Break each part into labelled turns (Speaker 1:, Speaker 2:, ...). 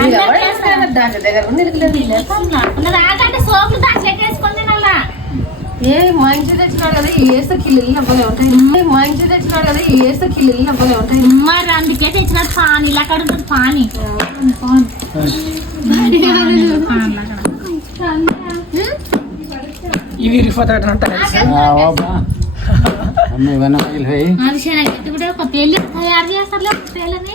Speaker 1: ఏ
Speaker 2: మంచిది
Speaker 1: ఎట్లా కదా ఏ సఖిలు నవ్వలే ఉంటాయి మంచిది ఎట్లా కదా ఏ సఖిలు నవ్వలే ఉంటాయి
Speaker 2: మరి అందుకే తెచ్చిన పాని ఇలా కడుతుంది పాని
Speaker 3: ఇవి రిఫాట్
Speaker 1: అంటే
Speaker 2: ఒక పెళ్లి తయారు చేస్తారు పేలని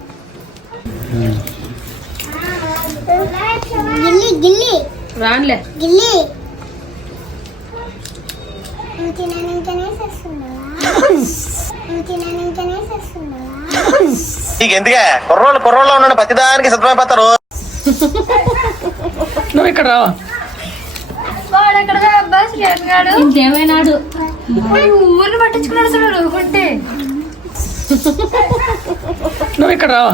Speaker 2: ఎందుకే
Speaker 4: కుర్రోళ్ళు కుర్రోళ్ళు ఉన్నాడు ప్రతిదానికి సిద్ధమై పోతారు
Speaker 3: నువ్వు ఇక్కడ
Speaker 2: రావాడు పట్టించుకున్నాడు
Speaker 3: నువ్వు ఇక్కడ రావా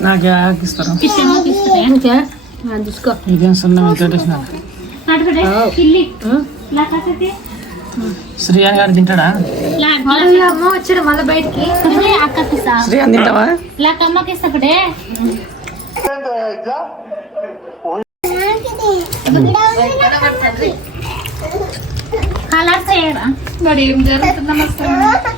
Speaker 3: Naja, hmm. aku sekarang.
Speaker 2: Kita mau di sini ya. Naja, nanti suka.
Speaker 3: Ini yang senang itu ada senang.
Speaker 2: Nanti pada pilih. Lakukan saja.
Speaker 3: Sri yang ada dinta dah.
Speaker 2: Lah, malah mm <-kay>? ya mau cerita malah baik ki. Ini aku kisah.
Speaker 3: Sri yang dinta mah?
Speaker 2: Lah, kamu kisah pada. Kita aja. Kalau saya, Mbak Dewi, jangan? terlalu